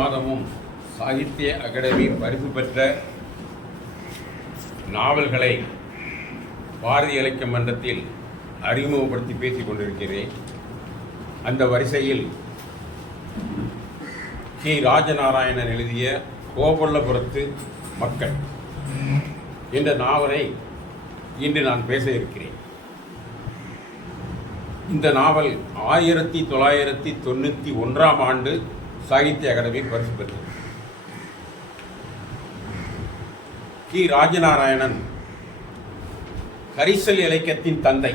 மாதமும் சாகித்ய அகாடமி பரிசு பெற்ற நாவல்களை பாரதி இலக்கிய மன்றத்தில் அறிமுகப்படுத்தி பேசிக் கொண்டிருக்கிறேன். அந்த வரிசையில் கி. ராஜநாராயணன் எழுதிய கோபல்லபுரத்து மக்கள் என்ற நாவலை இன்று நான் பேச இருக்கிறேன். இந்த நாவல் ஆயிரத்தி தொள்ளாயிரத்தி தொண்ணூற்றி ஒன்றாம் ஆண்டு சாகித்ய அகாடமி பரிசு பெற்றது. கி. ராஜநாராயணன் கரிசல் இலக்கியத்தின் தந்தை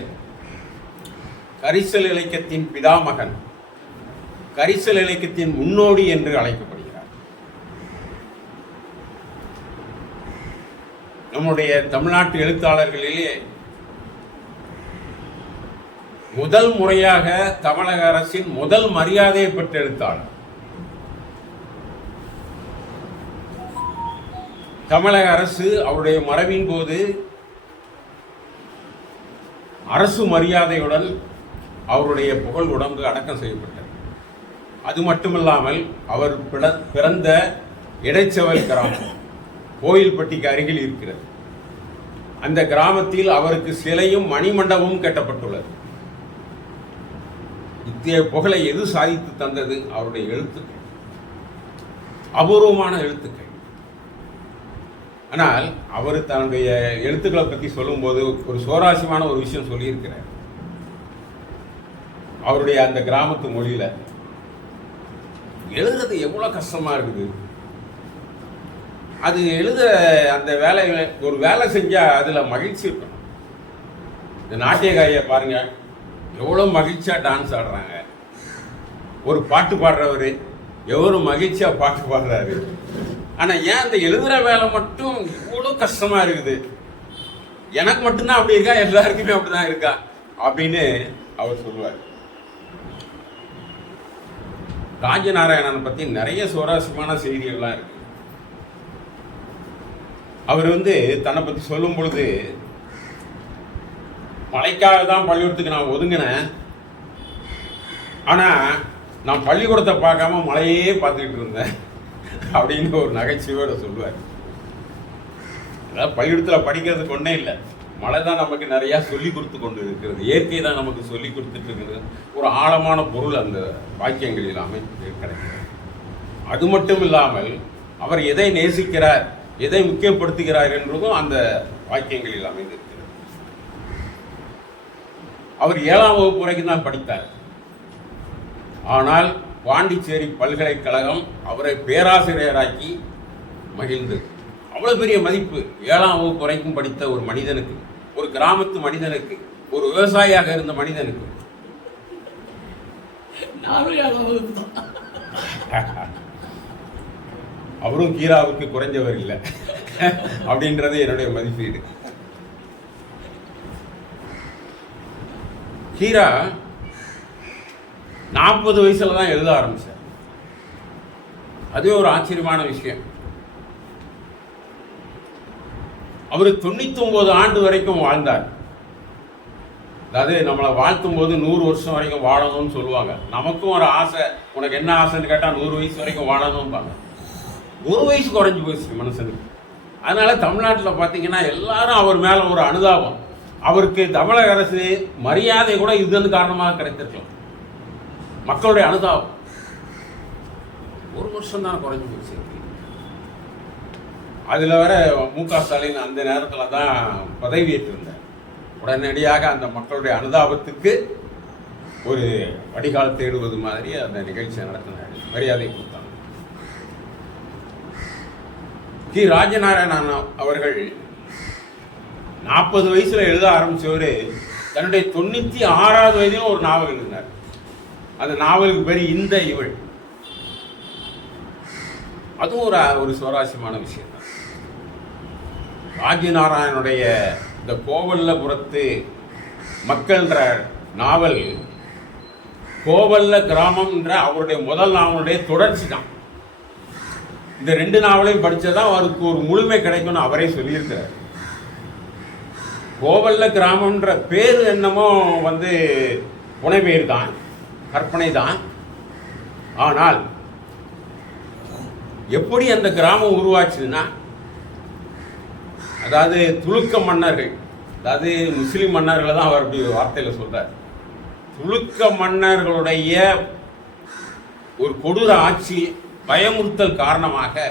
கரிசல் இலக்கியத்தின் பிதாமகன் கரிசல் இலக்கியத்தின் முன்னோடி என்று அழைக்கப்படுகிறார். நம்முடைய தமிழ்நாட்டு எழுத்தாளர்களிலே முதல் முறையாக தமிழக அரசின் முதல் மரியாதையை பெற்ற எழுத்தாளர். தமிழக அரசு அவருடைய மறைவின் போது அரசு மரியாதையுடன் அவருடைய புகழ் உடம்பு அடக்கம் செய்யப்பட்டது. அது மட்டுமல்லாமல் அவர் பிற- பிறந்த இடைச்சவல் கிராமம் கோயில்பட்டிக்கு அருகில் இருக்கிறது. அந்த கிராமத்தில் அவருக்கு சிலையும் மணிமண்டபமும் கட்டப்பட்டுள்ளது. இத்தகைய புகழை எது சாதித்து தந்தது? அவருடைய எழுத்துக்கள். அபூர்வமான எழுத்துக்கள். ஆனால் அவர் தன்னுடைய எழுத்துக்களை பற்றி சொல்லும்போது ஒரு சுவாரஸ்யமான ஒரு விஷயம் சொல்லியிருக்கிறார். அவருடைய அந்த கிராமத்து மொழியில எழுதுறது எவ்வளோ கஷ்டமா இருக்குது. அது எழுத அந்த வேலை ஒரு வேலை செஞ்சால் அதில் மகிழ்ச்சி இருக்கணும் இந்த நாட்டியகாரியை பாருங்க எவ்வளோ மகிழ்ச்சியா டான்ஸ் ஆடுறாங்க. ஒரு பாட்டு பாடுறவர் எவ்வளோ மகிழ்ச்சியா பாட்டு பாடுறாரு. ஆனா ஏன் அந்த எழுதுற வேலை மட்டும் இவ்வளோ கஷ்டமா இருக்குது? எனக்கு மட்டும்தான் அப்படி இருக்கா? எல்லாருக்குமே அப்படிதான் இருக்கா? அப்படின்னு அவர் சொல்லுவார். ராஜநாராயணனை பத்தி நிறைய சுவாரஸ்யமான செய்திகள்லாம் இருக்கு. அவர் வந்து தன்னை பத்தி சொல்லும் பொழுது மழைக்காக தான் பள்ளிக்கூடத்துக்கு நான் ஒதுங்கினேன். ஆனா நான் பள்ளிக்கூடத்தை பார்க்காம மழையே பார்த்துக்கிட்டு இருந்தேன். அப்படின்னு ஒரு நகைச்சுவையோட சொல்லுவார். அதாவது பள்ளிக்கூடத்தில் படிக்கிறதுக்கு ஒன்றே இல்லை. மழை தான் நமக்கு நிறையா சொல்லி கொடுத்து கொண்டு இருக்கிறது. இயற்கை தான் நமக்கு சொல்லி கொடுத்துட்டு இருக்கிறது. ஒரு ஆழமான பொருள் அந்த வாக்கியங்களில் அமைப்பு கிடைக்கிறது. அது மட்டும் இல்லாமல் அவர் எதை நேசிக்கிறார் எதை முக்கியப்படுத்துகிறார் என்றதும் அந்த வாக்கியங்களில் அமைந்திருக்கிறது. அவர் ஏழாம் வகுப்பு வரைக்கும் தான் படித்தார். ஆனால் பாண்டிச்சேரி பல்கலைக்கழகம் அவரை பேராசிரியராக்கி மகிழ்ந்தது. அவ்வளவு பெரிய மதிப்பு ஏழாம் வகுப்பு வரைக்கும் படித்த ஒரு மனிதனுக்கு ஒரு கிராமத்து மனிதனுக்கு ஒரு விவசாயியாக இருந்த மனிதனுக்கு. அவரும் கீராவுக்கு குறைஞ்சவர் இல்லை. அப்படின்றது என்னுடைய மதிப்பீடு. கீரா நாற்பது வயசுல தான் எழுத ஆரம்பித்தார் அதுவே ஒரு ஆச்சரியமான விஷயம். அவர் தொண்ணூற்றி ஒன்பது ஆண்டு வரைக்கும் வாழ்ந்தார். அதாவது நம்மளை வாழ்த்தும் போது நூறு வருஷம் வரைக்கும் வாழணும்னு சொல்லுவாங்க. நமக்கும் ஒரு ஆசை உனக்கு என்ன ஆசைன்னு கேட்டால் நூறு வயசு வரைக்கும் வாழணும்பாங்க. ஒரு வயசு குறைஞ்சி போயிடுச்சு மனுஷனுக்கு. அதனால தமிழ்நாட்டில் பார்த்தீங்கன்னா எல்லாரும் அவர் மேலே ஒரு அனுதாபம். அவருக்கு தமிழக அரசு மரியாதை கூட இதுன்னு காரணமாக கிடைத்திருக்கலாம். மக்களுடைய அனுதாபம். ஒரு வருஷம் தான் குறைஞ்சு போச்சு அதில் வர மு க ஸ்டாலின் அந்த நேரத்தில் தான் பதவியேற்றிருந்தார் உடனடியாக அந்த மக்களுடைய அனுதாபத்துக்கு ஒரு வடிகால் தேடுவது மாதிரி அந்த நிகழ்ச்சியை நடத்தினார். மரியாதை கொடுத்தாங்க. கி. ராஜநாராயணன் அவர்கள் நாற்பது வயசில் எழுத ஆரம்பித்தவர் தன்னுடைய தொண்ணூற்றி ஆறாவது வயதிலும் ஒரு நாவல் எழுதினார். அந்த நாவலுக்கு பேர் இந்த இவள். அதுவும் ஒரு ஒரு சுவாரஸ்யமான விஷயம் தான். ராஜநாராயணுடைய இந்த கோவல்லபுரத்து மக்கள்ன்ற நாவல் கோவல்ல கிராமம்ன்ற அவருடைய முதல் நாவலுடைய தொடர்ச்சி தான். இந்த ரெண்டு நாவலையும் படித்ததான் அவருக்கு ஒரு முழுமை கிடைக்கும்னு அவரே சொல்லியிருக்கிறார். கோவல்ல கிராமம்ன்ற பேர் என்னமோ வந்து புனைப்பெயர் தான். கற்பனை தான் ஆனால் எப்படி அந்த கிராமம் உருவாச்சுன்னா அதாவது துலுக்க மன்னர்கள் அதாவது முஸ்லீம் மன்னர்களை தான் அவர் அப்படி வார்த்தையில் சொல்கிறார் துலுக்க மன்னர்களுடைய ஒரு கொடூர ஆட்சி பயமுறுத்தல் காரணமாக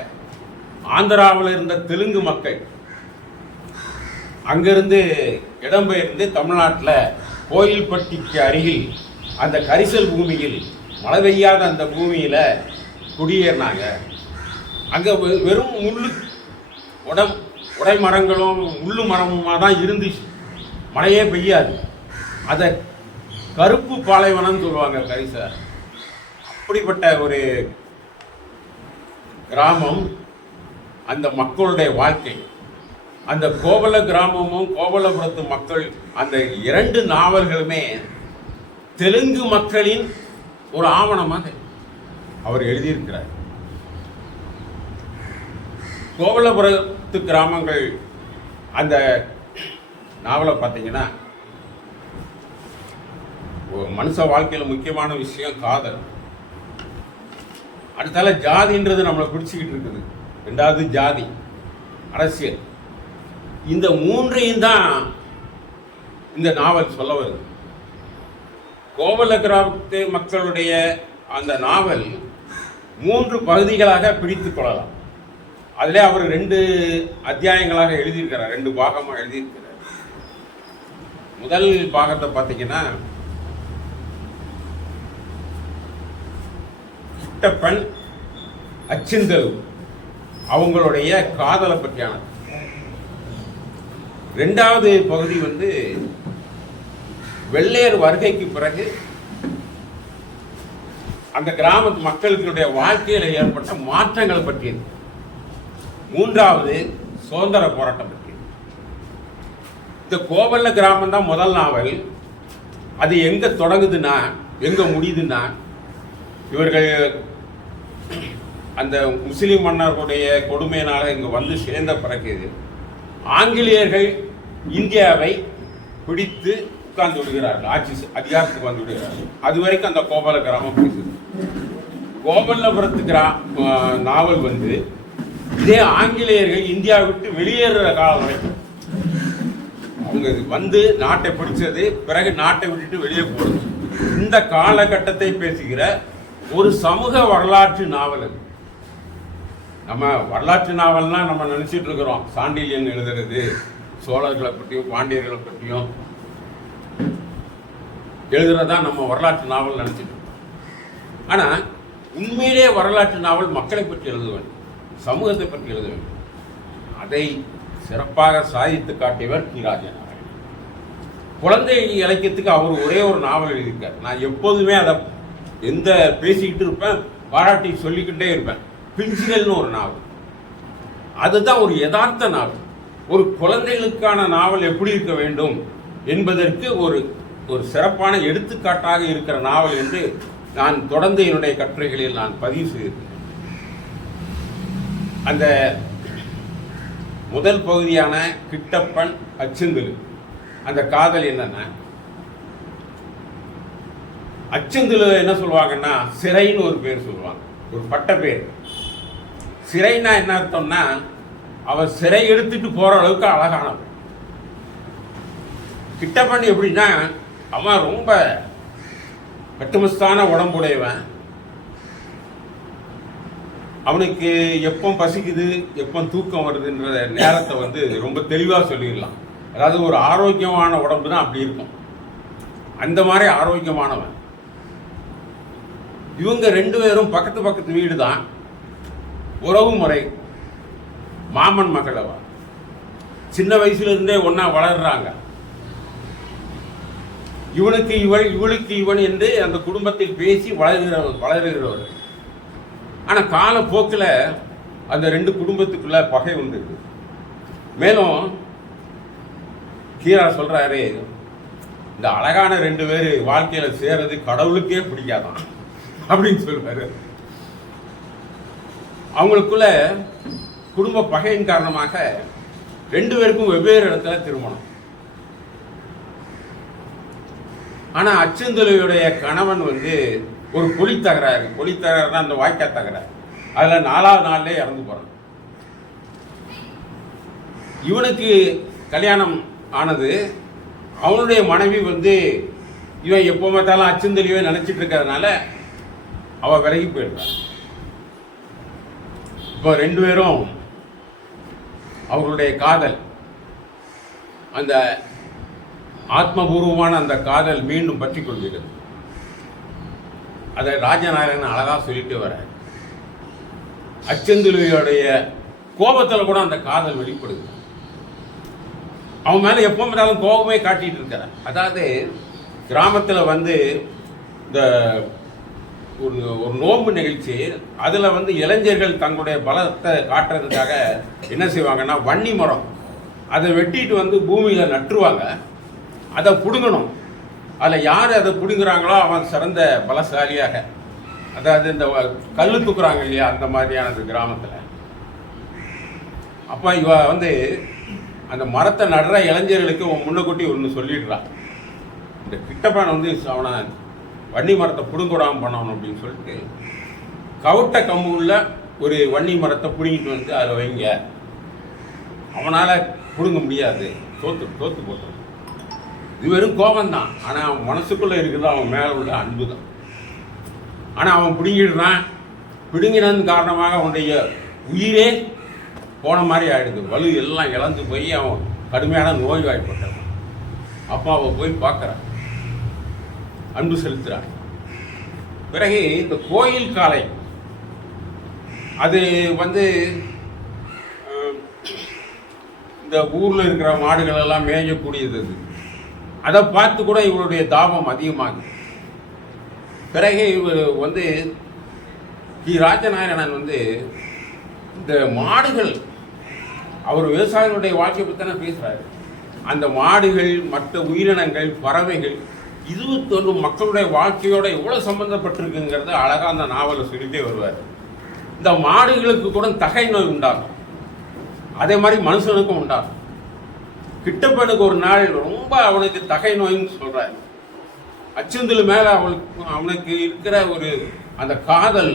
ஆந்திராவில் இருந்த தெலுங்கு மக்கள் அங்கிருந்து இடம்பெயர்ந்து தமிழ்நாட்டில் கோயில்பட்டிக்கு அருகில் அந்த கரிசல் பூமியில் மழை பெய்யாத அந்த பூமியில் குடியேறினாங்க. அங்கே வெறும் முள்ளு உடம் உடை மரங்களும் முள்ளு மரமுமாக தான் இருந்துச்சு. மழையே பெய்யாது. அதை கருப்பு பாலைவனம்னு சொல்லுவாங்க கரிசல் அப்படிப்பட்ட ஒரு கிராமம் அந்த மக்களுடைய வாழ்க்கை. அந்த கோவல கிராமமும் கோவலபுரத்து மக்கள் அந்த இரண்டு நாவல்களுமே தெலுங்கு மக்களின் ஒரு ஆவணமாக அவர் எழுதியிருக்கிறார். கோவலபுரத்து கிராமங்கள் அந்த நாவலை பார்த்தீங்கன்னா மனுஷ வாழ்க்கையில் முக்கியமான விஷயம் காதல். அடுத்தால ஜாதின்றது நம்மளை பிடிச்சிக்கிட்டு இருக்குது. ரெண்டாவது ஜாதி அரசியல். இந்த மூன்றையும் தான் இந்த நாவல் சொல்ல வருது. கோவல கிராமத்து மக்களுடைய அந்த நாவல் மூன்று பகுதிகளாக பிரித்து கொள்ளலாம். அதில் அவர் ரெண்டு அத்தியாயங்களாக எழுதியிருக்கிறார் ரெண்டு பாகமாக எழுதியிருக்கிறார். முதல் பாகத்தை பார்த்தீங்கன்னா கிட்டப்பன் அச்சிந்தல் அவங்களுடைய காதலை பற்றியானது. ரெண்டாவது பகுதி வந்து வெள்ளையர் வருகைக்கு பிறகு அந்த கிராமத்து மக்களுடைய வாழ்க்கையில் ஏற்பட்ட மாற்றங்கள் பற்றியது. மூன்றாவது சுதந்திர போராட்டம் பற்றியது. இந்த கோவல்ல கிராமம் தான் முதல் நாவல். அது எங்க தொடங்குதுன்னா எங்க முடியுதுன்னா இவர்கள் அந்த முஸ்லிம் மன்னர்களுடைய கொடுமையினால இங்கே வந்து சேர்ந்த பிறகு ஆங்கிலேயர்கள் இந்தியாவை பிடித்து உட்கார்ந்து விடுகிறார்கள். ஆட்சி அதிகாரத்துக்கு வந்து விடுகிறார்கள். அது வரைக்கும் அந்த கோபால கிராமம் பேசுது. கோபல்லபுரத்து கிரா நாவல் வந்து இதே ஆங்கிலேயர்கள் இந்தியா விட்டு வெளியேறுற காலம் வரைக்கும் அவங்க வந்து நாட்டை பிடிச்சது பிறகு நாட்டை விட்டுட்டு வெளியே போறது. இந்த காலகட்டத்தை பேசுகிற ஒரு சமூக வரலாற்று நாவல் அது. நம்ம வரலாற்று நாவல்னா நம்ம நினைச்சிட்டு இருக்கிறோம். சாண்டில்யன் எழுதுறது சோழர்களை பற்றியும் பாண்டியர்களை பற்றியும். எழுதுறதா நம்ம வரலாற்று நாவல் நினச்சிட்டு ஆனால் உண்மையிலே வரலாற்று நாவல் மக்களை பற்றி எழுத வேண்டும் சமூகத்தை பற்றி எழுத வேண்டும். அதை சிறப்பாக சாதித்து காட்டியவர் டி ராஜேந்திரன். குழந்தை இலக்கியத்துக்கு அவர் ஒரே ஒரு நாவல் எழுதியிருக்கார். நான் எப்போதுமே அதை எந்த பேசிக்கிட்டு இருப்பேன் பாராட்டி சொல்லிக்கிட்டே இருப்பேன். பிஞ்சுகள்னு ஒரு நாவல். அதுதான் ஒரு யதார்த்த நாவல். ஒரு குழந்தைகளுக்கான நாவல் எப்படி இருக்க வேண்டும்? என்பதற்கு ஒரு ஒரு சிறப்பான எடுத்துக்காட்டாக இருக்கிற நாவல் என்று நான் தொடர்ந்து என்னுடைய கட்டுரைகளில் நான் பதிவு செய்திருக்கிறேன். அந்த முதல் பகுதியான கிட்டப்பன் அச்சந்தலு. அந்த காதல் என்னன்னா அச்சந்தலு என்ன சொல்லுவாங்கன்னா சிறைன்னு ஒரு பேர் சொல்லுவாங்க. ஒரு பட்ட பேர். சிறைனா என்ன அர்த்தம்னா அவர் சிறை எடுத்துட்டு போற அளவுக்கு அழகானவர். கிட்டப்பன் எப்படின்னா அவன் ரொம்ப கட்டுமஸ்தான உடம்புடையவன். அவனுக்கு எப்போ பசிக்குது எப்போ தூக்கம் வருதுன்ற நேரத்தை வந்து ரொம்ப தெளிவாக சொல்லிடலாம். அதாவது ஒரு ஆரோக்கியமான உடம்பு தான் அப்படி இருக்கும். அந்த மாதிரி ஆரோக்கியமானவன். இவங்க ரெண்டு பேரும் பக்கத்து பக்கத்து வீடு தான் உறவு முறை. மாமன் மகளவா. சின்ன வயசுலேருந்தே ஒன்றா வளர்கிறாங்க வளர்றாங்க. இவனுக்கு இவள் இவளுக்கு இவன் என்று அந்த குடும்பத்தில் பேசி வளர்கிறவர். வளருகிறவர்கள் ஆனால் காலப்போக்கில் அந்த ரெண்டு குடும்பத்துக்குள்ள பகை வந்துருக்கு மேலும் கீரா சொல்கிறாரு இந்த அழகான ரெண்டு பேர் வாழ்க்கையில் சேர்றது கடவுளுக்கே பிடிக்காதான் அப்படின்னு சொல்றாரு. அவங்களுக்குள்ள குடும்ப பகையின் காரணமாக ரெண்டு பேருக்கும் வெவ்வேறு இடத்துல திருமணம். ஆனால் அச்சந்தலையுடைய கணவன் வந்து ஒரு பொலி தகராறு. பொலி தகராறுனா அந்த வாய்க்கா தகராறு. அதில் நாலாவது நாள்லேயே இறந்து போகிறான் இவனுக்கு கல்யாணம் ஆனது அவனுடைய மனைவி வந்து இவன் எப்போ பார்த்தாலும் அச்சந்தலியோ நினச்சிட்டு இருக்கிறதுனால அவள் விலகி போயிடுறான். இப்போ ரெண்டு பேரும் அவர்களுடைய காதல் அந்த ஆத்மபூர்வமான அந்த காதல் மீண்டும் பற்றி கொள்கிறது. அதை ராஜநாராயணன் அழகாக சொல்லிட்டு வர அச்சந்துலியோடைய கோபத்தில் கூட அந்த காதல் வெளிப்படுது. அவன் மேலே எப்போ இருந்தாலும் கோபமே காட்டிட்டு இருக்கிறான் அதாவது கிராமத்தில் வந்து இந்த ஒரு ஒரு நோன்பு நிகழ்ச்சி அதில் வந்து இளைஞர்கள் தங்களுடைய பலத்தை காட்டுறதுக்காக என்ன செய்வாங்கன்னா வன்னி மரம் அதை வெட்டிட்டு வந்து பூமியில் நட்டுருவாங்க. அதை பிடுங்கணும். அதில் யார் அதை பிடுங்குறாங்களோ அவன் சிறந்த பலசாலியாக. அதாவது இந்த கல் தூக்குறாங்க இல்லையா அந்த மாதிரியானது கிராமத்தில். அப்போ இவ வந்து அந்த மரத்தை நடுற இளைஞர்களுக்கு உன் முன்னக்கூட்டி ஒன்று சொல்லிடுறான் இந்த கிட்டப்பன் வந்து அவனை வன்னி மரத்தை பிடுங்கூடாமல் பண்ணணும் அப்படின்னு சொல்லிட்டு கவுட்ட கம்பு உள்ள ஒரு வன்னி மரத்தை பிடுங்கிட்டு வந்து அதில் வைங்க. அவனால் பிடுங்க முடியாது. தோத்து தோத்து போட்டு இது வெறும் கோபம்தான். ஆனால் அவன் மனசுக்குள்ளே இருக்கிறது அவன் மேலே உள்ள அன்பு தான் ஆனால் அவன் பிடுங்கிடுறான். பிடுங்கினது காரணமாக அவனுடைய உயிரே போன மாதிரி ஆகிடுது வலு எல்லாம் இழந்து போய் அவன் கடுமையான நோய் வாய்ப்பட்டான் அப்போ அவன் போய் பார்க்குறான். அன்பு செலுத்துகிறான் பிறகு இந்த கோயில் காலை அது வந்து இந்த ஊரில் இருக்கிற மாடுகள் எல்லாம் மேயக்கூடியது அது. அதை பார்த்து கூட இவருடைய தாபம் அதிகமாகுது. பிறகு இவர் வந்து கி. ராஜநாராயணன் வந்து இந்த மாடுகள் அவர் விவசாயிகளுடைய வாழ்க்கையை பற்றி தானே பேசுகிறாரு அந்த மாடுகள் மற்ற உயிரினங்கள் பறவைகள் இது தோன்றும் மக்களுடைய வாழ்க்கையோட எவ்வளோ சம்மந்தப்பட்டிருக்குங்கிறது அழகாக அந்த நாவலை சொல்லிட்டே வருவார். இந்த மாடுகளுக்கு கூட தகை நோய் உண்டாகும். அதே மாதிரி மனுஷனுக்கும் உண்டாகும். கிட்டப்பனுக்கு ஒரு நாள் ரொம்ப அவனுக்கு தகை நோய்னு சொல்றாரு. அச்சந்தில் மேல அவனுக்கு அவனுக்கு இருக்கிற ஒரு அந்த காதல்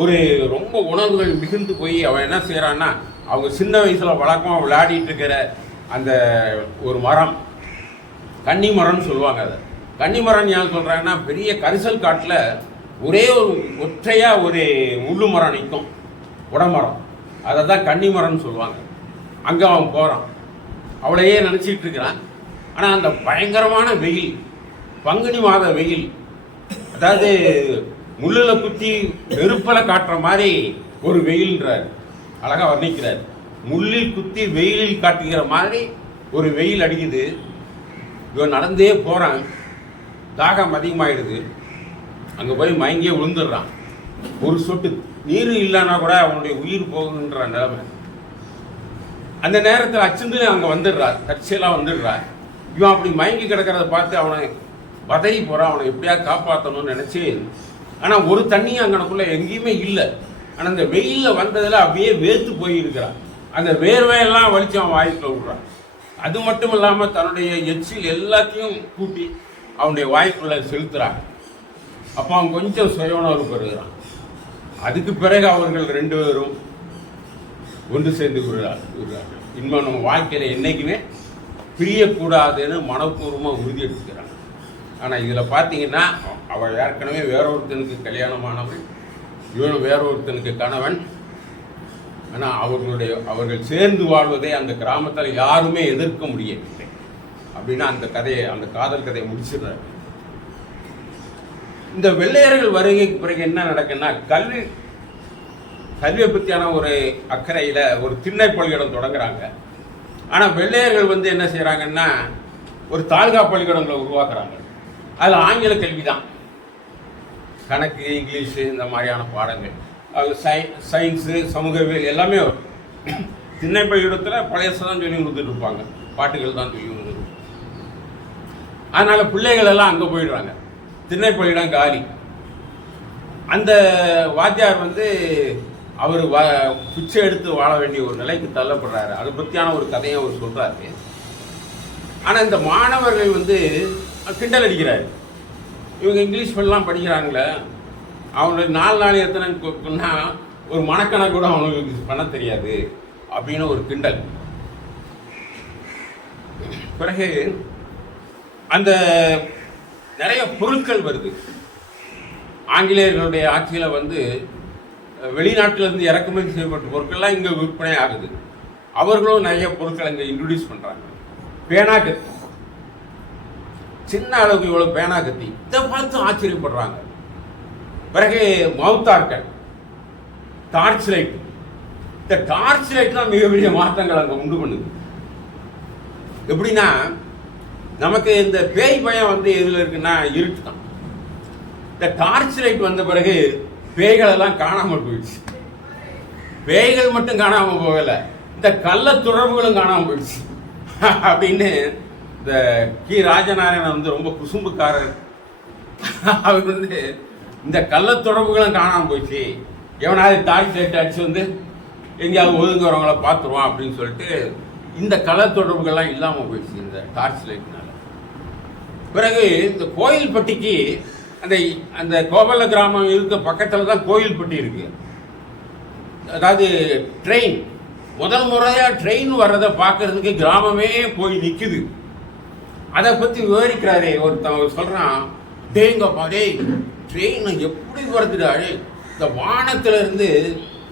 ஒரு ரொம்ப உணர்வுகள் மிகுந்து போய் அவன் என்ன செய்யறான்னா அவங்க சின்ன வயசுல வழக்கமாக விளையாடிட்டு இருக்கிற அந்த ஒரு மரம் கன்னி மரம்னு சொல்லுவாங்க அதை. கன்னி மரம் ஏன் சொல்றாங்கன்னா பெரிய கரிசல் காட்டில் ஒரே ஒரு ஒற்றையா ஒரு உள்ளு மரம் நிற்கும் உடமரம் அதை தான் கன்னி மரம்னு சொல்லுவாங்க. அங்கே அவன் போகிறான் அவளையே நினச்சிக்கிட்டு இருக்கிறான். ஆனால் அந்த பயங்கரமான வெயில் பங்குனி மாத வெயில் அதாவது முள்ளில் குத்தி நெருப்பில் காட்டுற மாதிரி ஒரு வெயில்ன்றார். அழகாக வர்ணிக்கிறார். முள்ளில் குத்தி வெயிலில் காட்டுகிற மாதிரி ஒரு வெயில் அடிக்குது. இவன் நடந்தே போகிறான் தாகம் அதிகமாகிடுது அங்கே போய் மயங்கியே விழுந்துடுறான். ஒரு சொட்டு நீர் இல்லைன்னா கூட அவனுடைய உயிர் போகுன்ற நிலைமை. அந்த நேரத்தில் அச்சுந்தலி அங்கே வந்துடுறார். தற்செயலாக வந்துடுறார். இவன் அப்படி மயங்கி கிடக்கிறத பார்த்து அவனை வதகி போகிறான் அவனை எப்படியாவது காப்பாற்றணும்னு நினச்சி ஆனால் ஒரு தண்ணியும் அங்கனக்குள்ளே எங்கேயுமே இல்லை. ஆனால் அந்த வெயிலில் வந்ததில் அப்படியே வேர்த்து போயிருக்கிறான். அந்த வேர்வையெல்லாம் வலிச்சு அவன் வாய்க்குள்ள விடுறான். அது மட்டும் இல்லாமல் தன்னுடைய எச்சில் எல்லாத்தையும் கூட்டி அவனுடைய வாய்க்குள்ளே செலுத்துகிறான் அப்போ அவன் கொஞ்சம் சுய உணர்வு பெறுகிறான். அதுக்கு பிறகு அவர்கள் ரெண்டு பேரும் ஒன்று சேர்ந்து விடுறார் விடுறார்கள் நம்ம வாழ்க்கையில் என்னைக்குமே பிரியக்கூடாதுன்னு மனப்பூர்வமாக உறுதி எடுத்துக்கிறாங்க ஆனால் இதில் பார்த்தீங்கன்னா அவள் ஏற்கனவே வேற ஒருத்தனுக்கு கல்யாணமானவள் இவனும் வேற ஒருத்தனுக்கு கணவன். ஆனால் அவர்களுடைய அவர்கள் சேர்ந்து வாழ்வதை அந்த கிராமத்தில் யாருமே எதிர்க்க முடியவில்லை. அப்படின்னா அந்த கதையை அந்த காதல் கதையை முடிச்சிடுறாங்க இந்த வெள்ளையர்கள் வருகைக்கு பிறகு என்ன நடக்குன்னா கல்வி கல்வியை பற்றியான ஒரு அக்கறையில் ஒரு திண்ணை பள்ளிக்கூடம் தொடங்குறாங்க. ஆனால் வெள்ளையர்கள் வந்து என்ன செய்கிறாங்கன்னா ஒரு தாலுகா பள்ளிக்கூடங்களை உருவாக்குறாங்க. அதில் ஆங்கில கல்வி தான் கணக்கு இங்கிலீஷு இந்த மாதிரியான பாடங்கள். அது சை சயின்ஸு சமூகவியல் எல்லாமே வரும். திண்ணை பள்ளிக்கூடத்தில் பழையசை தான் சொல்லி கொடுத்துட்டு இருப்பாங்க. பாட்டுகள் தான் சொல்லி கொடுத்துட்டு அதனால் பிள்ளைகள் எல்லாம் அங்கே போயிடுறாங்க. திண்ணை பள்ளியிடம் காலி. அந்த வாத்தியார் வந்து அவர் வ பிச்சை எடுத்து வாழ வேண்டிய ஒரு நிலைக்கு தள்ளப்படுறாரு. அதை பற்றியான ஒரு கதையை அவர் சொல்றாரு. ஆனால் இந்த மாணவர்கள் வந்து கிண்டல் அடிக்கிறாரு. இவங்க இங்கிலீஷ் பண்ணலாம் படிக்கிறாங்களே அவங்களுக்கு நாலு நாள் எத்தனைன்னா ஒரு மனக்கணக்கு கூட அவங்களுக்கு பண்ண தெரியாது அப்படின்னு ஒரு கிண்டல். பிறகு அந்த நிறைய பொருட்கள் வருது. ஆங்கிலேயர்களுடைய ஆட்சியில் வந்து வெளிநாட்டிலிருந்து இறக்குமதி செய்யப்பட்ட பொருட்கள்லாம் இங்கே விற்பனை ஆகுது. அவர்களும் நிறைய பொருட்களை இங்கே இன்ட்ரடியூஸ் பண்ணுறாங்க பேனா கத்தி. சின்ன அளவுக்கு இவ்வளோ பேனா கத்தி. இதை பார்த்து ஆச்சரியப்படுறாங்க. பிறகு மவுத்தார்கள். டார்ச் லைட் இந்த டார்ச் லைட் தான் மிகப்பெரிய மாற்றங்கள் அங்கே உண்டு பண்ணுது. எப்படின்னா நமக்கு இந்த பேய் பயம் வந்து எதில் இருக்குன்னா இருட்டு தான் இந்த டார்ச் லைட் வந்த பிறகு பேய்களெல்லாம் காணாமல் போயிடுச்சு. பேய்கள் மட்டும் காணாமல் போகலை. இந்த கள்ள தொடர்புகளும் காணாமல் போயிடுச்சு. அப்படின்னு இந்த கி. ராஜநாராயணன் வந்து ரொம்ப குசும்புக்காரர். அவர் வந்து இந்த கள்ள தொடர்புகளும் காணாமல் போயிடுச்சு. எவனாவது தாய் லைட் அடிச்சு வந்து எங்கேயாவது ஒதுங்குறவங்கள பார்த்துருவான் அப்படின்னு சொல்லிட்டு இந்த கள்ள தொடர்புகள்லாம் இல்லாமல் போயிடுச்சு இந்த டார்ச் லைட்னால பிறகு இந்த கோயில்பட்டிக்கு அந்த அந்த கோவல கிராமம் இருக்க பக்கத்தில் தான் கோயில்பட்டி இருக்கு. அதாவது ட்ரெயின் முதல் முறையாக ட்ரெயின் வர்றதை பார்க்கறதுக்கு கிராமமே போய் நிற்குது அதை பற்றி விவரிக்கிறாரே ஒருத்தன் சொல்கிறான் டேங்கப்பா டேய் ட்ரெயின் எப்படி வருதுடாரு இந்த வானத்திலிருந்து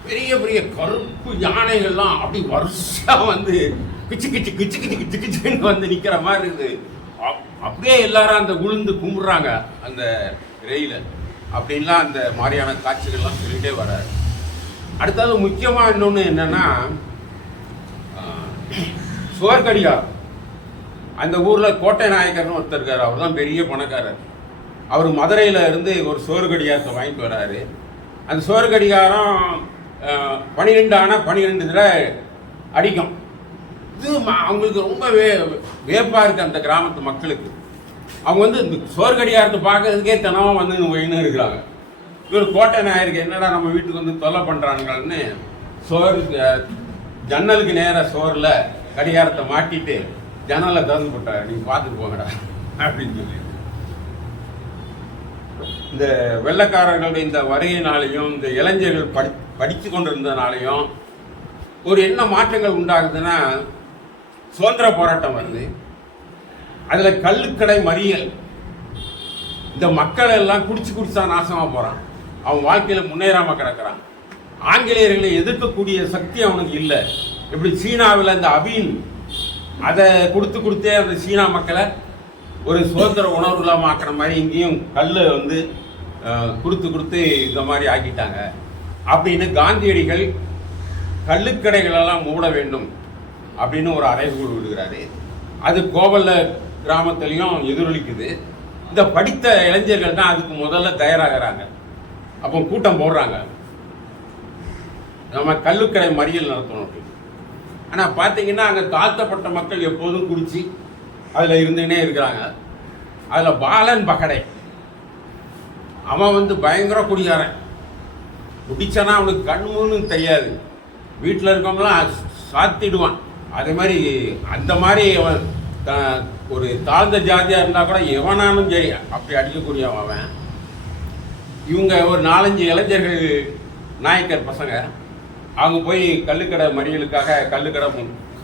பெரிய பெரிய கருப்பு யானைகள்லாம் அப்படி வருஷம் வந்து கிச்சு கிச்சு கிச்சு கிச்சு கிச்சு கிச்சுன்னு வந்து நிற்கிற மாதிரி இருக்குது. அப்படியே எல்லாரும் அந்த உளுந்து கும்பிட்றாங்க அந்த ரெயில அப்படின்லாம் அந்த மாதிரியான காட்சிகள்லாம் சொல்லிகிட்டே வர்றாரு அடுத்தது முக்கியமாக இன்னொன்று என்னன்னா சுவர்கடியார் அந்த ஊரில் கோட்டை நாயக்கர்னு ஒருத்தர் இருக்கார். அவர் தான் பெரிய பணக்காரர். அவர் மதுரையில் இருந்து ஒரு சோறுகடியாரத்தை வாங்கிட்டு வராரு. அந்த சோறுகடிகாரம் பனிரெண்டு ஆனால் பன்னிரெண்டு தடவை அடிக்கும். இது அவங்களுக்கு ரொம்ப வே வேப்பாக இருக்குது அந்த கிராமத்து மக்களுக்கு. அவங்க வந்து இந்த சோர்கடியாரத்தை பார்க்கறதுக்கே தினமும் வந்து ஒயின்னு இருக்கிறாங்க. இவர் கோட்டை நாயருக்கு என்னடா நம்ம வீட்டுக்கு வந்து தொல்லை பண்ணுறாங்கன்னு சோறு ஜன்னலுக்கு நேராக சோறில் கடிகாரத்தை மாட்டிட்டு ஜன்னலை திறந்து போட்டார். நீங்கள் பார்த்துட்டு போங்கடா அப்படின்னு சொல்லி இந்த வெள்ளக்காரர்களுடைய இந்த வருகையினாலையும் இந்த இளைஞர்கள் படி படித்து கொண்டிருந்தனாலையும் ஒரு என்ன மாற்றங்கள் உண்டாகுதுன்னா சுதந்திர போராட்டம் வருது. அதில் கல்லுக்கடை மறியல். இந்த மக்கள் எல்லாம் குடிச்சு குடிச்சா நாசமாக போகிறான் அவன் வாழ்க்கையில் முன்னேறாமல் கிடக்குறான். ஆங்கிலேயர்களை எதிர்க்கக்கூடிய சக்தி அவனுக்கு இல்லை. இப்படி சீனாவில் இந்த அபீன் அதை கொடுத்து கொடுத்தே அந்த சீனா மக்களை ஒரு சுதந்திர உணர்வு இல்லாமல் ஆக்கிற மாதிரி இங்கேயும் கல் வந்து கொடுத்து கொடுத்து இந்த மாதிரி ஆக்கிட்டாங்க. அப்படின்னு காந்தியடிகள் கல்லுக்கடைகளெல்லாம் மூட வேண்டும். அப்படின்னு ஒரு அறைகூல் விடுகிறாரு. அது கோவல்ல கிராமத்துலேயும் எதிரொலிக்குது. இந்த படித்த இளைஞர்கள் தான் அதுக்கு முதல்ல தயாராகிறாங்க. அப்போ கூட்டம் போடுறாங்க. நம்ம கல்லுக்கடை மறியல் நடத்தணும் அப்படின்னு. ஆனால் பார்த்தீங்கன்னா அங்கே தாழ்த்தப்பட்ட மக்கள் எப்போதும் குடிச்சு அதில் இருந்துகிட்டே இருக்கிறாங்க. அதில் பாலன் பகடை. அவன் வந்து பயங்கர குடிகாரன். குடிச்சானா அவனுக்கு கண்ணுன்னு தெரியாது. வீட்டில் இருக்கவங்களாம் சாத்திடுவான். அதே மாதிரி அந்த மாதிரி அவன் ஒரு தாழ்ந்த ஜாதியாக இருந்தால் கூட எவனானும் சரி அப்படி அடிக்கக்கூடியவன் அவன். இவங்க ஒரு நாலஞ்சு இளைஞர்கள் நாயக்கர் பசங்க. அவங்க போய் கல்லுக்கடை மறியலுக்காக கல்லுக்கடை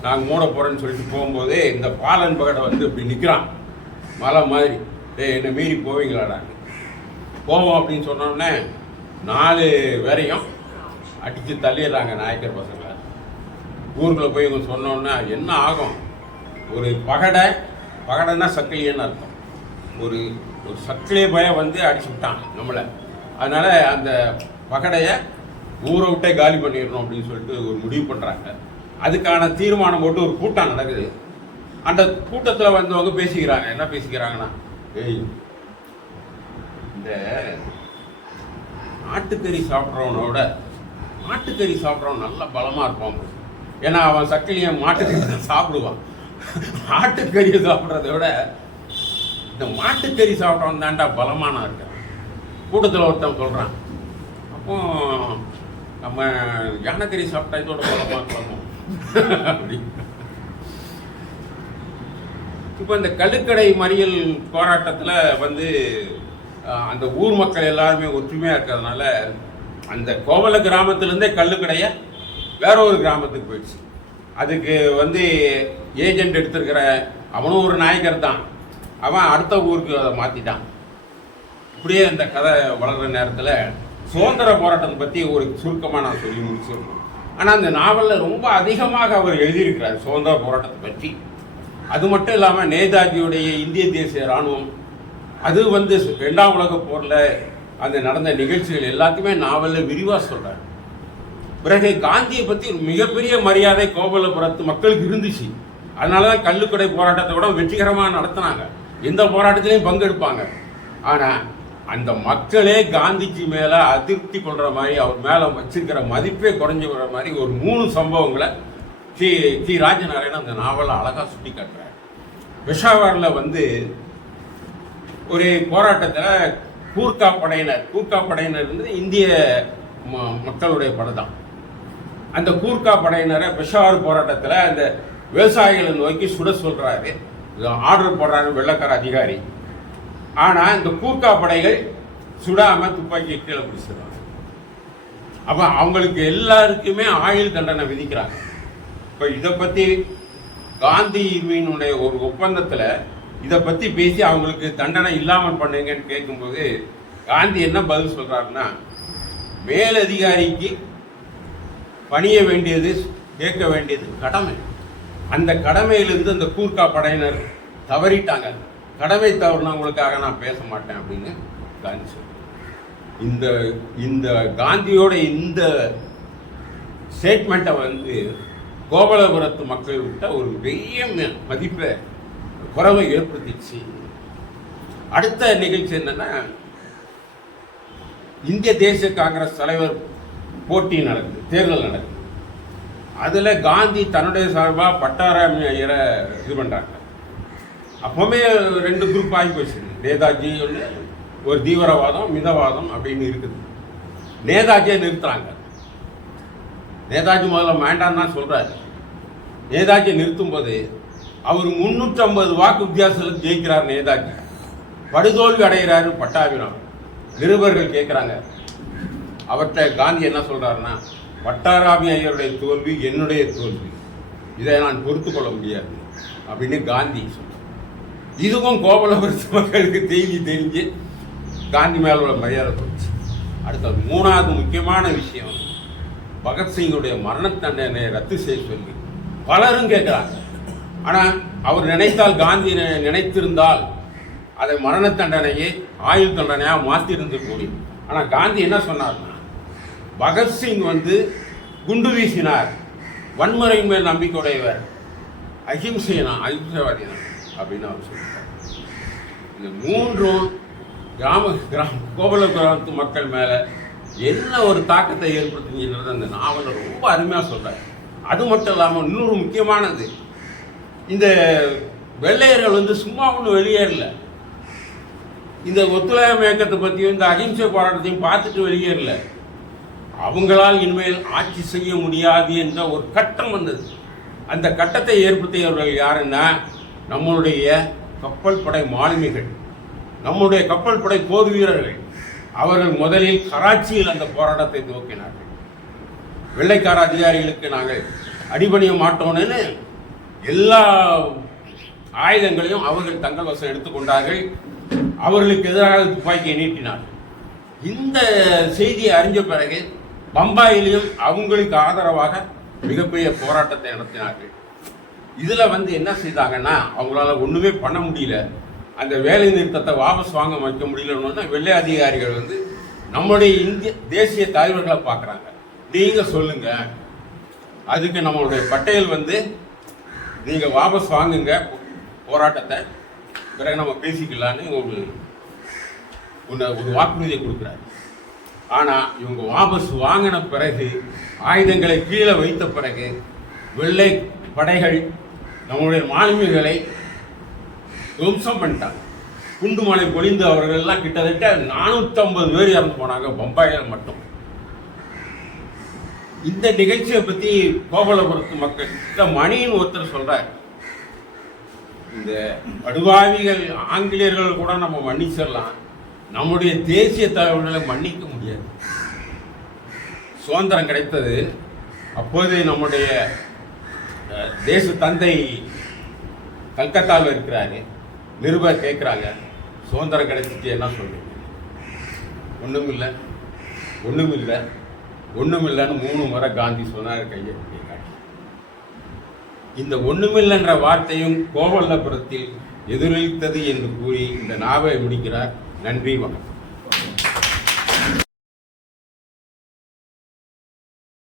நாங்கள் மூட போகிறோன்னு சொல்லிட்டு போகும்போது இந்த பாலன் பகடை வந்து இப்படி நிற்கிறான் மலை மாதிரி. டேய் என்னை மீறி போவீங்களாடா? போவோம் அப்படின்னு சொன்னோடனே நாலு பேரையும் அடித்து தள்ளிடுறாங்க நாயக்கர் பசங்க. ஊருக்குள்ள போய் இவங்க சொன்னோன்னே என்ன ஆகும்? ஒரு பகடை பகடைன்னா சக்கிலியன்னு அர்த்தம். ஒரு ஒரு சக்கிலிய பய வந்து அடிச்சு விட்டான் நம்மளை. அதனால் அந்த பகடையை ஊரை விட்டே காலி பண்ணிடணும் அப்படின்னு சொல்லிட்டு ஒரு முடிவு பண்ணுறாங்க அதுக்கான தீர்மானம் போட்டு ஒரு கூட்டம் நடக்குது. அந்த கூட்டத்தில் வந்தவங்க பேசிக்கிறாங்க. என்ன பேசிக்கிறாங்கன்னா ஏய் இந்த ஆட்டுக்கறி சாப்பிட்றவனோட மாட்டுக்கறி சாப்பிட்றவன் நல்ல பலமாக இருப்பான். ஏன்னா அவன் சக்கிலியை மாட்டுக்கறி தான் சாப்பிடுவான். ஆட்டுக்கறியை சாப்பிட்றத விட இந்த மாட்டுக்கறி சாப்பிட்டவன் தாண்டா பலமான இருக்கான். கூட்டத்தில் ஒருத்தன் சொல்கிறான் அப்போ நம்ம யானைக்கறி சாப்பிட்டா இதோட பலமாக இருக்கணும் அப்படி இப்போ இந்த கழுக்கடை மறியல் போராட்டத்தில் வந்து அந்த ஊர் மக்கள் எல்லாருமே ஒற்றுமையாக இருக்கிறதுனால அந்த கோவல கிராமத்திலேருந்தே கல்லுக்கடையை வேற ஒரு கிராமத்துக்கு போயிடுச்சு. அதுக்கு வந்து ஏஜென்ட் எடுத்திருக்கிற அவனும் ஒரு நாயக்கர் தான். அவன் அடுத்த ஊருக்கு அதை மாற்றிட்டான் இப்படியே இந்த கதை வளர்கிற நேரத்தில் சுதந்திர போராட்டத்தை பற்றி ஒரு சுருக்கமாக நான் சொல்லி முடிச்சிடணும். ஆனால் அந்த நாவலில் ரொம்ப அதிகமாக அவர் எழுதியிருக்கிறார் சுதந்திர போராட்டத்தை பற்றி. அது மட்டும் இல்லாமல் நேதாஜியுடைய இந்திய தேசிய இராணுவம் அது வந்து ரெண்டாம் உலக போரில் அந்த நடந்த நிகழ்ச்சிகள் எல்லாத்தையுமே நாவலில் விரிவாக சொல்கிறார் பிறகு காந்தியை பற்றி ஒரு மிகப்பெரிய மரியாதை கோபலபுரத்து மக்களுக்கு இருந்துச்சு. அதனால தான் கல்லுக்கடை போராட்டத்தை கூட வெற்றிகரமாக நடத்தினாங்க. எந்த போராட்டத்திலையும் பங்கெடுப்பாங்க. ஆனால் அந்த மக்களே காந்திஜி மேலே அதிருப்தி கொள்கிற மாதிரி அவர் மேலே வச்சிருக்கிற மதிப்பே குறைஞ்சு வர மாதிரி ஒரு மூணு சம்பவங்களை ஸ்ரீ ஸ்ரீ ராஜநாராயணன் அந்த நாவலை அழகாக சுட்டி காட்டுறார் பெஷாவரில் வந்து ஒரு போராட்டத்தில் கூர்க்கா படையினர் கூர்க்கா படையினர் வந்து இந்திய ம- மக்களுடைய படை தான் அந்த கூர்க்கா படையினரை பெஷாவர் போராட்டத்தில் அந்த விவசாயிகளை நோக்கி சுட சொல்கிறாரு ஆர்டர் போடுறாரு வெள்ளக்கார அதிகாரி. ஆனால் இந்த கூர்க்கா படைகள் சுடாமல் துப்பாக்கி கீழே பிடிச்சிடுறாங்க அப்போ அவங்களுக்கு எல்லாருக்குமே ஆயுள் தண்டனை விதிக்கிறாங்க. இப்போ இதை பற்றி காந்தி இருவினுடைய ஒரு ஒப்பந்தத்தில் இதை பற்றி பேசி அவங்களுக்கு தண்டனை இல்லாமல் பண்ணுங்கன்னு கேட்கும்போது காந்தி என்ன பதில் சொல்கிறாருன்னா மேலதிகாரிக்கு பணிய வேண்டியது கேட்க வேண்டியது கடமை. அந்த கடமையிலிருந்து அந்த கூர்க்கா படையினர் தவறிட்டாங்க. கடமை தவறுனவங்களுக்காக நான் பேச மாட்டேன் அப்படின்னு காந்தி இந்த இந்த காந்தியோட இந்த ஸ்டேட்மெண்ட்டை வந்து கோபாலபுரத்து மக்கள் விட்ட ஒரு பெரிய மதிப்பை குறவை ஏற்படுத்திச்சு அடுத்த நிகழ்ச்சி என்னன்னா இந்திய தேசிய காங்கிரஸ் தலைவர் போட்டி நடக்குது தேர்தல் நடக்குது. அதில் காந்தி தன்னுடைய சார்பாக பட்டாராமி ஐயரை இது பண்ணுறாங்க அப்போவுமே ரெண்டு குரூப் ஆகி போச்சு. நேதாஜி ஒன்று ஒரு தீவிரவாதம் மிதவாதம் அப்படின்னு இருக்குது. நேதாஜியை நிறுத்துறாங்க. நேதாஜி முதல்ல வேண்டான்னு தான் சொல்கிறாரு நேதாஜியை நிறுத்தும்போது அவர் முந்நூற்றம்பது வாக்கு வித்தியாசத்தில் ஜெயிக்கிறார் நேதாஜி. படுதோல்வி அடைகிறாரு பட்டாபிராம். நிருபர்கள் கேட்குறாங்க அவர்கிட்ட காந்தி என்ன சொல்கிறாருன்னா வட்டாராமி ஐயருடைய தோல்வி என்னுடைய தோல்வி. இதை நான் பொறுத்து கொள்ள முடியாது. அப்படின்னு காந்தி சொல்கிறார் இதுவும் கோபலபுரத்து மக்களுக்கு தெரிஞ்சு தெரிஞ்சு காந்தி மேல உள்ள மரியாதை போச்சு. அடுத்தது மூணாவது முக்கியமான விஷயம் பகத்சிங்குடைய மரண தண்டனையை ரத்து செய்ய சொல்லி பலரும் கேட்குறாங்க. ஆனால் அவர் நினைத்தால் காந்தி நினைத்திருந்தால் அதை மரண தண்டனையை ஆயுள் தண்டனையாக மாற்றிருந்து முடியும் ஆனால் காந்தி என்ன சொன்னார்னா பகத்சிங் வந்து குண்டு வீசினார். வன்முறையின் மேல் நம்பிக்கையுடையவர். அஹிம்சைனா அஹிம்சைவாதி தான் அப்படின்னு அவர் சொல்லிட்டார். இந்த மூன்றும் கிராம கிராம கோபல கிராமத்து மக்கள் மேலே என்ன ஒரு தாக்கத்தை ஏற்படுத்துங்கிறது அந்த நாவலில் ரொம்ப அருமையாக சொல்கிறார் அது மட்டும் இல்லாமல் இன்னொரு முக்கியமானது. இந்த வெள்ளையர்கள் வந்து சும்மா ஒன்றும் வெளியேறல இந்த ஒத்துழையாமை இயக்கத்தை பற்றியும் இந்த அகிம்சை போராட்டத்தையும் பார்த்துட்டு வெளியேறல அவங்களால் இனிமேல் ஆட்சி செய்ய முடியாது என்ற ஒரு கட்டம் வந்தது. அந்த கட்டத்தை ஏற்படுத்தியவர்கள் யாருன்னா நம்மளுடைய கப்பல் படை மாலுமிகள். நம்முடைய கப்பல் படை போர் வீரர்கள். அவர்கள் முதலில் கராச்சியில் அந்த போராட்டத்தை துவக்கினார்கள். வெள்ளைக்கார அதிகாரிகளுக்கு நாங்கள் அடிபணிய மாட்டோம்னு எல்லா ஆயுதங்களையும் அவர்கள் தங்கள் வசம் எடுத்துக்கொண்டார்கள் அவர்களுக்கு எதிராக துப்பாக்கியை நீட்டினார்கள். இந்த செய்தியை அறிஞ்ச பிறகு பம்பாயிலையும் அவங்களுக்கு ஆதரவாக மிகப்பெரிய போராட்டத்தை நடத்தினார்கள். இதில் வந்து என்ன செய்தாங்கன்னா அவங்களால ஒன்றுமே பண்ண முடியல. அந்த வேலை நிறுத்தத்தை வாபஸ் வாங்க வைக்க முடியலன்னு வெள்ளை அதிகாரிகள் வந்து நம்முடைய இந்திய தேசிய தலைவர்களை பார்க்குறாங்க. நீங்கள் சொல்லுங்க. அதுக்கு நம்மளுடைய பட்டேல் வந்து நீங்கள் வாபஸ் வாங்குங்க போராட்டத்தை. பிறகு நம்ம பேசிக்கலான்னு ஒரு ஒன்று ஒரு வாக்குறுதியை கொடுக்குறாரு. ஆனால் இவங்க வாபஸ் வாங்கின பிறகு ஆயுதங்களை கீழே வைத்த பிறகு வெள்ளை படைகள் நம்முடைய மாலுமிகளை துவம்சம் பண்ணிட்டாங்க. குண்டுமலை பொழிந்து அவர்கள் எல்லாம் கிட்டத்தட்ட நானூற்றம்பது பேர் இறந்து போனாங்க பம்பாயில் மட்டும். இந்த நிகழ்ச்சியை பற்றி கோபாலபுரத்து மக்கள் இந்த மணின்னு ஒருத்தர் சொல்றார். இந்த படுவாவிகள் ஆங்கிலேயர்கள் கூட நம்ம மன்னிச்சிடலாம். நம்முடைய தேசிய தலைவர்களை மன்னிக்க முடியாது சுதந்திரம் கிடைத்தது அப்போது நம்முடைய தேச தந்தை கல்கத்தாவில் இருக்கிறாரு. நிருபர் கேட்குறாங்க சுதந்திரம் கிடைச்சிட்டு என்ன சொல்றீங்க? ஒன்றும் இல்லை ஒன்றும் இல்லை ஒன்றும் இல்லைன்னு மூணு முறை காந்தி சொன்னார் கையை காட்டி. இந்த ஒன்றுமில்லைன்ற வார்த்தையும் கோவல்லபுரத்தில் எதிரொலித்தது என்று கூறி இந்த நாவை முடிக்கிறார். நன்றி வணக்கம்.